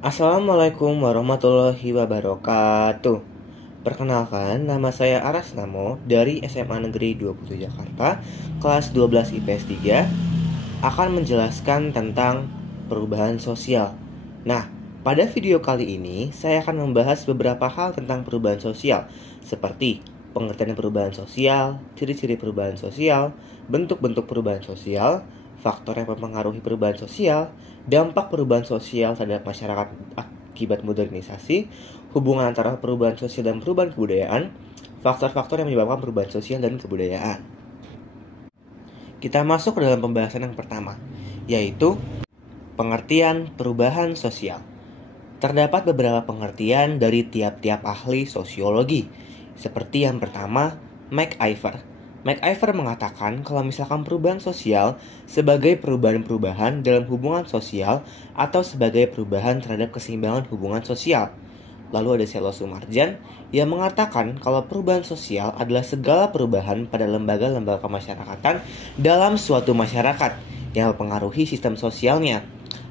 Assalamualaikum warahmatullahi wabarakatuh. Perkenalkan, nama saya Aras Namo dari SMA Negeri 20 Jakarta, kelas 12 IPS 3, akan menjelaskan tentang perubahan sosial. Nah, pada video kali ini saya akan membahas beberapa hal tentang perubahan sosial, seperti pengertian perubahan sosial, ciri-ciri perubahan sosial, bentuk-bentuk perubahan sosial, faktor yang mempengaruhi perubahan sosial, dampak perubahan sosial terhadap masyarakat akibat modernisasi, hubungan antara perubahan sosial dan perubahan kebudayaan, faktor-faktor yang menyebabkan perubahan sosial dan kebudayaan. Kita masuk ke dalam pembahasan yang pertama, yaitu pengertian perubahan sosial. Terdapat beberapa pengertian dari tiap-tiap ahli sosiologi, seperti yang pertama, MacIver. MacIver mengatakan kalau misalkan perubahan sosial sebagai perubahan-perubahan dalam hubungan sosial atau sebagai perubahan terhadap keseimbangan hubungan sosial. Lalu ada Selo Sumarjan yang mengatakan kalau perubahan sosial adalah segala perubahan pada lembaga-lembaga kemasyarakatan dalam suatu masyarakat yang mempengaruhi sistem sosialnya.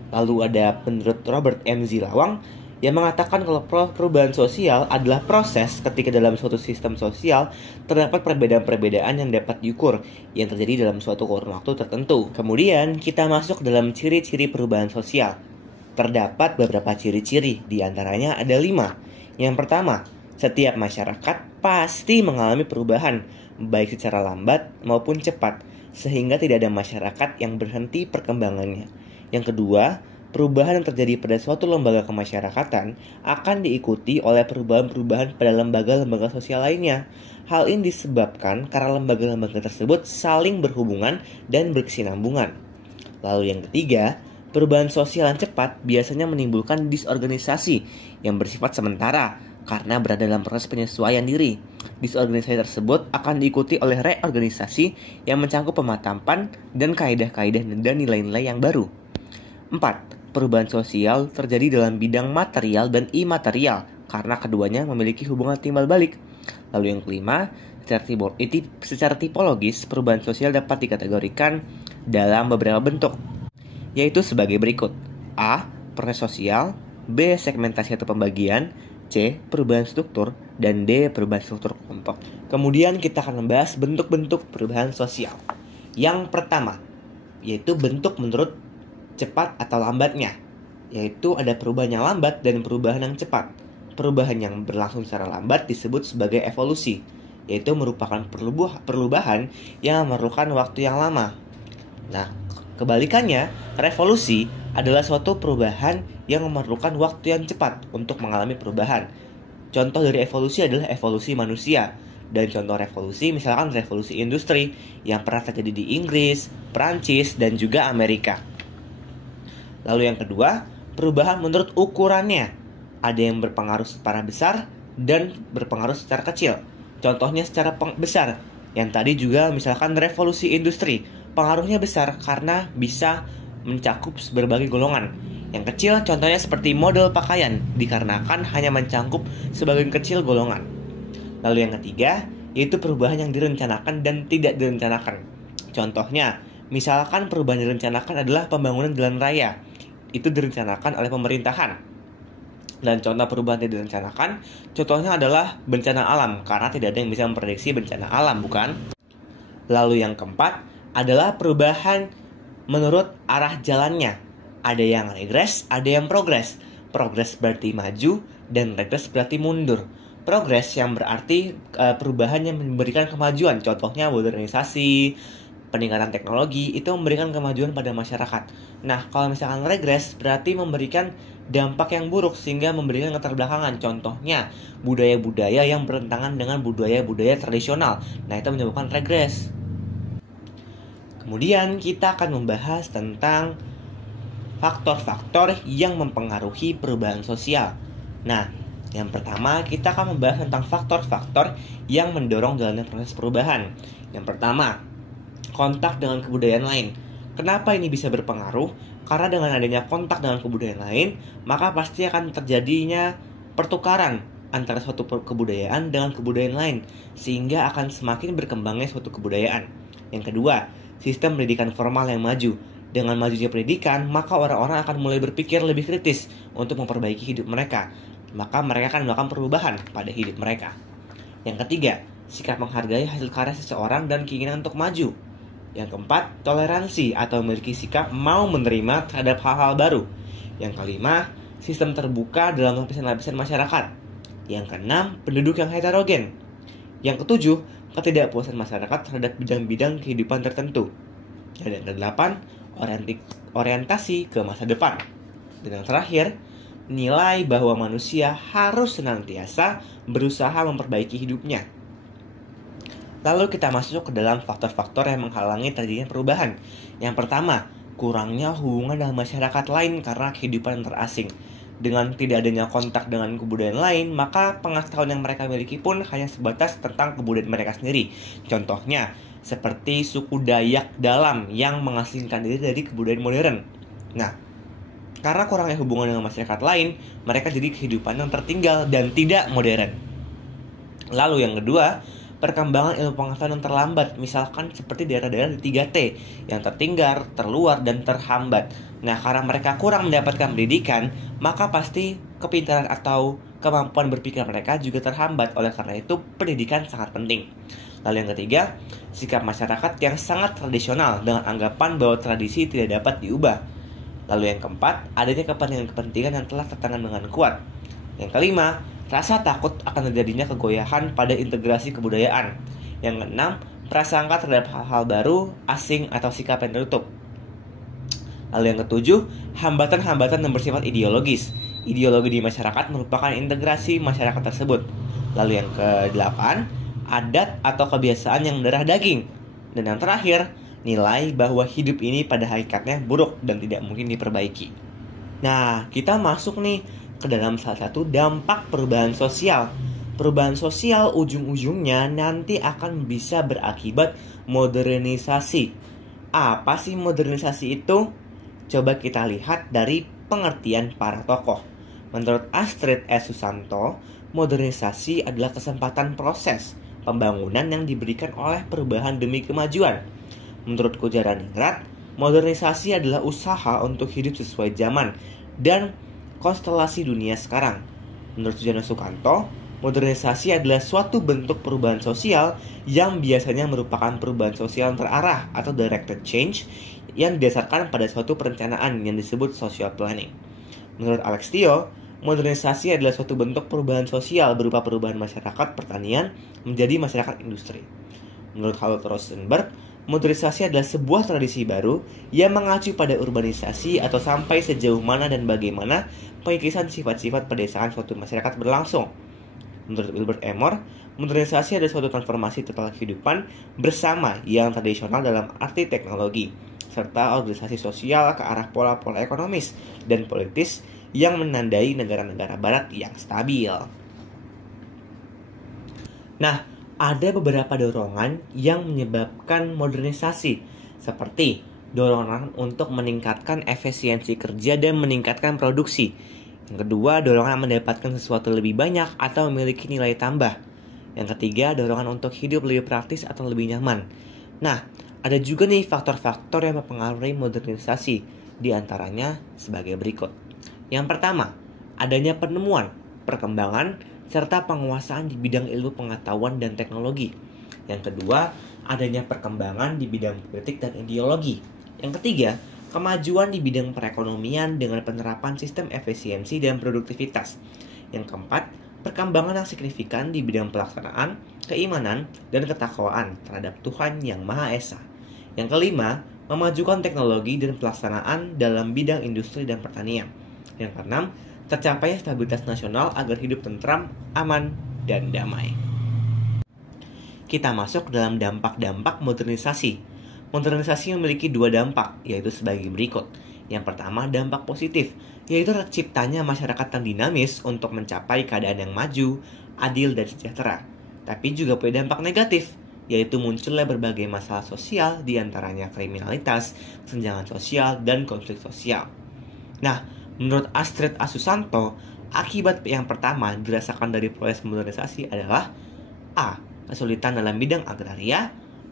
Lalu ada menurut Robert M. Zilawang yang mengatakan kalau perubahan sosial adalah proses ketika dalam suatu sistem sosial terdapat perbedaan-perbedaan yang dapat diukur yang terjadi dalam suatu kurun waktu tertentu. Kemudian kita masuk dalam ciri-ciri perubahan sosial. Terdapat beberapa ciri-ciri, diantaranya ada 5. Yang pertama, setiap masyarakat pasti mengalami perubahan, baik secara lambat maupun cepat, sehingga tidak ada masyarakat yang berhenti perkembangannya. Yang kedua, perubahan yang terjadi pada suatu lembaga kemasyarakatan akan diikuti oleh perubahan-perubahan pada lembaga-lembaga sosial lainnya. Hal ini disebabkan karena lembaga-lembaga tersebut saling berhubungan dan berkesinambungan. Lalu yang ketiga, perubahan sosial yang cepat biasanya menimbulkan disorganisasi yang bersifat sementara karena berada dalam proses penyesuaian diri. Disorganisasi tersebut akan diikuti oleh reorganisasi yang mencakup pematapan dan kaidah-kaidah dan nilai-nilai yang baru. 4. Perubahan sosial terjadi dalam bidang material dan imaterial karena keduanya memiliki hubungan timbal balik. Lalu yang kelima, secara tipologis perubahan sosial dapat dikategorikan dalam beberapa bentuk, yaitu sebagai berikut. A. Proses sosial, B. Segmentasi atau pembagian, C. Perubahan struktur, dan D. Perubahan struktur kelompok. Kemudian kita akan membahas bentuk-bentuk perubahan sosial. Yang pertama, yaitu bentuk menurut cepat atau lambatnya, yaitu ada perubahan yang lambat dan perubahan yang cepat. Perubahan yang berlangsung secara lambat disebut sebagai evolusi, yaitu merupakan perubahan yang memerlukan waktu yang lama. Nah, kebalikannya, revolusi adalah suatu perubahan yang memerlukan waktu yang cepat untuk mengalami perubahan. Contoh dari evolusi adalah evolusi manusia. Dan contoh revolusi misalkan revolusi industri yang pernah terjadi di Inggris, Prancis, dan juga Amerika. Lalu yang kedua, perubahan menurut ukurannya. Ada yang berpengaruh secara besar dan berpengaruh secara kecil. Contohnya secara besar, yang tadi juga misalkan revolusi industri. Pengaruhnya besar karena bisa mencakup berbagai golongan. Yang kecil contohnya seperti model pakaian, dikarenakan hanya mencakup sebagian kecil golongan. Lalu yang ketiga, yaitu perubahan yang direncanakan dan tidak direncanakan. Contohnya, misalkan perubahan yang direncanakan adalah pembangunan jalan raya. Itu direncanakan oleh pemerintahan. Dan contoh perubahan yang direncanakan, contohnya adalah bencana alam, karena tidak ada yang bisa memprediksi bencana alam, bukan? Lalu yang keempat adalah perubahan menurut arah jalannya. Ada yang regres, ada yang progres. Progres berarti maju, dan regres berarti mundur. Progres yang berarti perubahan yang memberikan kemajuan, contohnya modernisasi, peningkatan teknologi, itu memberikan kemajuan pada masyarakat. Nah, kalau misalkan regres berarti memberikan dampak yang buruk sehingga memberikan keterbelakangan. Contohnya, budaya-budaya yang bertentangan dengan budaya-budaya tradisional. Nah, itu menyebabkan regres. Kemudian kita akan membahas tentang faktor-faktor yang mempengaruhi perubahan sosial. Nah, yang pertama kita akan membahas tentang faktor-faktor yang mendorong jalannya proses perubahan. Yang pertama, kontak dengan kebudayaan lain. Kenapa ini bisa berpengaruh? Karena dengan adanya kontak dengan kebudayaan lain, maka pasti akan terjadinya pertukaran antara suatu kebudayaan dengan kebudayaan lain, sehingga akan semakin berkembangnya suatu kebudayaan. Yang kedua, sistem pendidikan formal yang maju. Dengan majunya pendidikan, maka orang-orang akan mulai berpikir lebih kritis untuk memperbaiki hidup mereka. Maka mereka akan melakukan perubahan pada hidup mereka. Yang ketiga, sikap menghargai hasil karya seseorang dan keinginan untuk maju. Yang keempat, toleransi atau memiliki sikap mau menerima terhadap hal-hal baru. Yang kelima, sistem terbuka dalam lapisan-lapisan masyarakat. Yang keenam, penduduk yang heterogen. Yang ketujuh, ketidakpuasan masyarakat terhadap bidang-bidang kehidupan tertentu. Dan yang kedelapan, orientasi ke masa depan. Dan yang terakhir, nilai bahwa manusia harus senantiasa berusaha memperbaiki hidupnya. Lalu kita masuk ke dalam faktor-faktor yang menghalangi terjadinya perubahan. Yang pertama, kurangnya hubungan dengan masyarakat lain karena kehidupan terasing. Dengan tidak adanya kontak dengan kebudayaan lain, maka pengetahuan yang mereka miliki pun hanya sebatas tentang kebudayaan mereka sendiri. Contohnya, seperti suku Dayak Dalam yang mengasingkan diri dari kebudayaan modern. Nah, karena kurangnya hubungan dengan masyarakat lain, mereka jadi kehidupan yang tertinggal dan tidak modern. Lalu yang kedua, perkembangan ilmu pengetahuan yang terlambat, misalkan seperti daerah-daerah di 3T yang tertinggal, terluar, dan terhambat. Nah, karena mereka kurang mendapatkan pendidikan, maka pasti kepintaran atau kemampuan berpikir mereka juga terhambat. Oleh karena itu, pendidikan sangat penting. Lalu yang ketiga, sikap masyarakat yang sangat tradisional dengan anggapan bahwa tradisi tidak dapat diubah. Lalu yang keempat, adanya kepentingan yang telah tertanam dengan kuat. Yang kelima, rasa takut akan terjadinya kegoyahan pada integrasi kebudayaan. Yang keenam, prasangka terhadap hal-hal baru, asing, atau sikap yang tertutup. Lalu yang ketujuh, hambatan-hambatan yang bersifat ideologis. Ideologi di masyarakat merupakan integrasi masyarakat tersebut. Lalu yang kedelapan, adat atau kebiasaan yang mendarah daging. Dan yang terakhir, nilai bahwa hidup ini pada hakikatnya buruk dan tidak mungkin diperbaiki. Nah, kita masuk nih ke dalam salah satu dampak perubahan sosial. Perubahan sosial ujung-ujungnya nanti akan bisa berakibat modernisasi. Apa sih modernisasi itu? Coba kita lihat dari pengertian para tokoh. Menurut Astrid S. Susanto, modernisasi adalah kesempatan proses pembangunan yang diberikan oleh perubahan demi kemajuan. Menurut Kojaraningrat, modernisasi adalah usaha untuk hidup sesuai zaman dan konstelasi dunia sekarang. Menurut Sujono Sukanto, modernisasi adalah suatu bentuk perubahan sosial yang biasanya merupakan perubahan sosial terarah atau directed change yang didasarkan pada suatu perencanaan yang disebut social planning. Menurut Alex Tio, modernisasi adalah suatu bentuk perubahan sosial berupa perubahan masyarakat pertanian menjadi masyarakat industri. Menurut Harold Rosenberg, modernisasi adalah sebuah tradisi baru yang mengacu pada urbanisasi atau sampai sejauh mana dan bagaimana pengikisan sifat-sifat pedesaan suatu masyarakat berlangsung. Menurut Wilbert Emor, modernisasi adalah suatu transformasi total kehidupan bersama yang tradisional dalam arti teknologi, serta organisasi sosial ke arah pola-pola ekonomis dan politis yang menandai negara-negara barat yang stabil. Nah, ada beberapa dorongan yang menyebabkan modernisasi, seperti dorongan untuk meningkatkan efisiensi kerja dan meningkatkan produksi. Yang kedua, dorongan mendapatkan sesuatu lebih banyak atau memiliki nilai tambah. Yang ketiga, dorongan untuk hidup lebih praktis atau lebih nyaman. Nah, ada juga nih faktor-faktor yang mempengaruhi modernisasi, di antaranya sebagai berikut. Yang pertama, adanya penemuan, perkembangan, serta penguasaan di bidang ilmu pengetahuan dan teknologi. Yang kedua, adanya perkembangan di bidang politik dan ideologi. Yang ketiga, kemajuan di bidang perekonomian dengan penerapan sistem efisiensi dan produktivitas. Yang keempat, perkembangan yang signifikan di bidang pelaksanaan, keimanan, dan ketakwaan terhadap Tuhan Yang Maha Esa. Yang kelima, memajukan teknologi dan pelaksanaan dalam bidang industri dan pertanian. Yang keenam, tercapainya stabilitas nasional agar hidup tentram, aman, dan damai. Kita masuk dalam dampak-dampak modernisasi. Modernisasi memiliki dua dampak, yaitu sebagai berikut. Yang pertama, dampak positif, yaitu terciptanya masyarakat yang dinamis untuk mencapai keadaan yang maju, adil, dan sejahtera. Tapi juga punya dampak negatif, yaitu munculnya berbagai masalah sosial, diantaranya kriminalitas, kesenjangan sosial, dan konflik sosial. Nah, menurut Astrid S. Susanto, akibat yang pertama dirasakan dari proses modernisasi adalah A. Kesulitan dalam bidang agraria.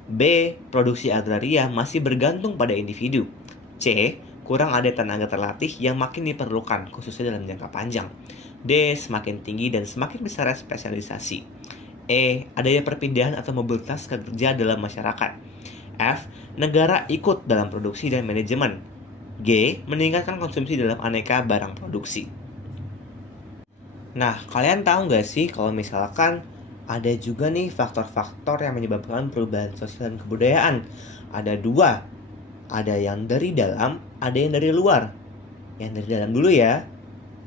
B. Produksi agraria masih bergantung pada individu. C. Kurang ada tenaga terlatih yang makin diperlukan, khususnya dalam jangka panjang. D. Semakin tinggi dan semakin besar spesialisasi. E. Adanya perpindahan atau mobilitas kerja dalam masyarakat. F. Negara ikut dalam produksi dan manajemen. G. Meningkatkan konsumsi dalam aneka barang produksi. Nah, kalian tahu nggak sih kalau misalkan ada juga nih faktor-faktor yang menyebabkan perubahan sosial dan kebudayaan. Ada dua. Ada yang dari dalam, ada yang dari luar. Yang dari dalam dulu ya.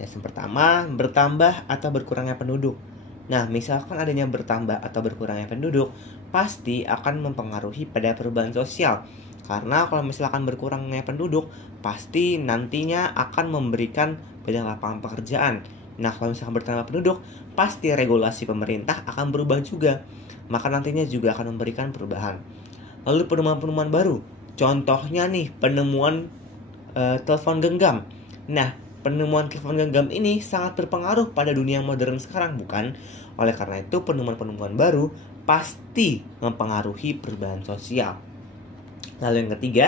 Yang pertama, bertambah atau berkurangnya penduduk. Nah, misalkan adanya bertambah atau berkurangnya penduduk, pasti akan mempengaruhi pada perubahan sosial. Karena kalau misalkan berkurangnya penduduk, pasti nantinya akan memberikan banyak lapangan pekerjaan. Nah, kalau misalkan bertambah penduduk, pasti regulasi pemerintah akan berubah juga. Maka nantinya juga akan memberikan perubahan. Lalu penemuan-penemuan baru. Contohnya nih, penemuan telepon genggam. Nah, penemuan telepon genggam ini sangat berpengaruh pada dunia modern sekarang, bukan? Oleh karena itu, penemuan-penemuan baru pasti mempengaruhi perubahan sosial. Lalu yang ketiga,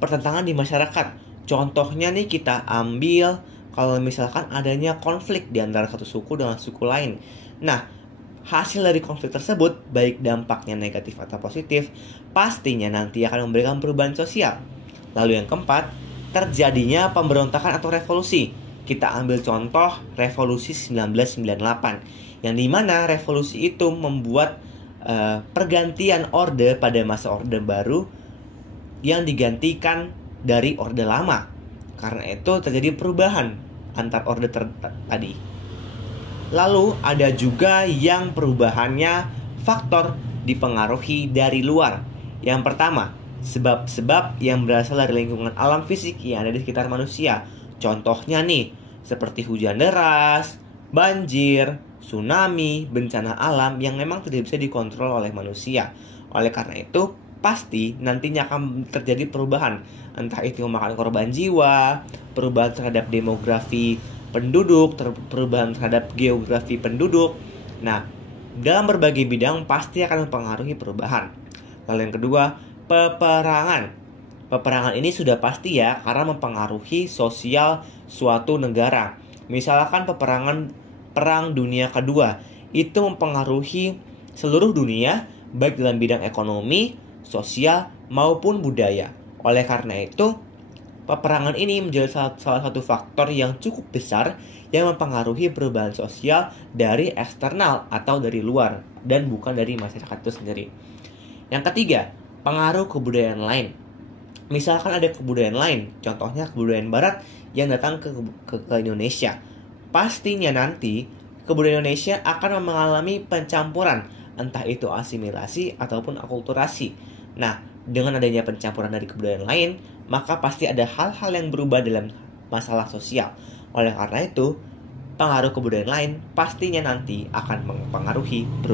pertentangan di masyarakat. Contohnya nih kita ambil kalau misalkan adanya konflik di antara satu suku dengan suku lain. Nah, hasil dari konflik tersebut, baik dampaknya negatif atau positif, pastinya nanti akan memberikan perubahan sosial. Lalu yang keempat, terjadinya pemberontakan atau revolusi. Kita ambil contoh revolusi 1998, yang dimana revolusi itu membuat pergantian orde pada masa orde baru yang digantikan dari orde lama. Karena itu terjadi perubahan antar orde tadi. Lalu ada juga yang perubahannya faktor dipengaruhi dari luar. Yang pertama, sebab-sebab yang berasal dari lingkungan alam fisik yang ada di sekitar manusia. Contohnya nih, seperti hujan deras, banjir, tsunami, bencana alam yang memang tidak bisa dikontrol oleh manusia. Oleh karena itu, pasti nantinya akan terjadi perubahan. Entah itu memakan korban jiwa, perubahan terhadap demografi penduduk, perubahan terhadap geografi penduduk. Nah, dalam berbagai bidang pasti akan mempengaruhi perubahan. Lalu yang kedua, peperangan. Peperangan ini sudah pasti ya, karena mempengaruhi sosial suatu negara. Misalkan Perang Dunia Kedua, itu mempengaruhi seluruh dunia, baik dalam bidang ekonomi, sosial, maupun budaya. Oleh karena itu, peperangan ini menjadi salah satu faktor yang cukup besar yang mempengaruhi perubahan sosial dari eksternal atau dari luar dan bukan dari masyarakat itu sendiri. Yang ketiga, pengaruh kebudayaan lain. Misalkan ada kebudayaan lain, contohnya kebudayaan barat yang datang ke Indonesia. Pastinya nanti kebudayaan Indonesia akan mengalami pencampuran, entah itu asimilasi ataupun akulturasi. Nah, dengan adanya pencampuran dari kebudayaan lain, maka pasti ada hal-hal yang berubah dalam masalah sosial. Oleh karena itu, pengaruh kebudayaan lain pastinya nanti akan mempengaruhi perubahan.